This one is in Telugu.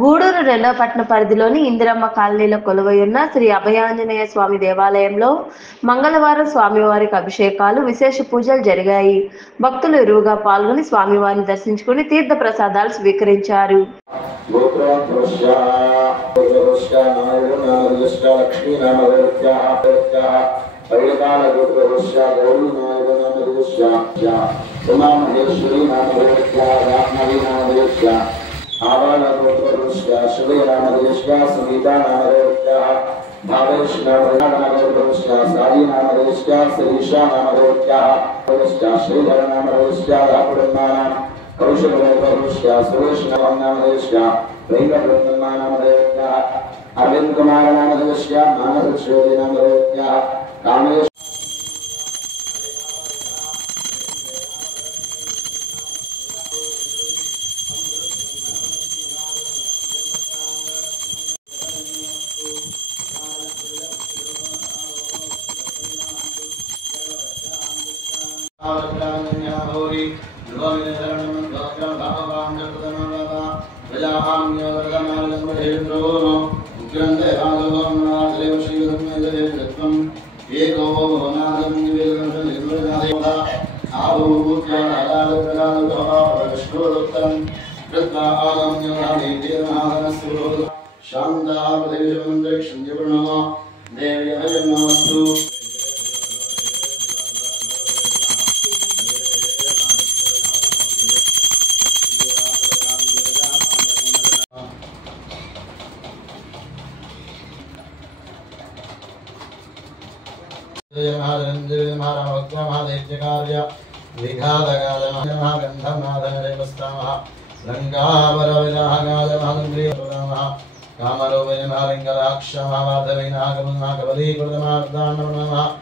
గూడూరు రెండవ పట్టణ పరిధిలోని ఇందిరమ్మ కాలనీలో కొలువైయున్న శ్రీ అభయాంజనేయ స్వామి దేవాలయంలో మంగళవారం స్వామివారికి అభిషేకాలు, విశేష పూజలు జరిగాయి. భక్తులు ఇరువుగా పాల్గొని స్వామివారిని దర్శించుకుని తీర్థ ప్రసాదాలు స్వీకరించారు. आवाला गोत्रस्य श्रीरामदेशस्य सविता नामदेशस्य भावेश नामदेशस्य सारी नामदेशस्य श्रीशा नामदेशस्य श्रीधर नामदेशस्य रापुरन्नाम कौशलदेशस्य सुरेश नामदेशस्य वेंकटरत्न नामदेशस्य अरविंद कुमार नामदेशस्य मानस श्री नामदेशस्य कामेश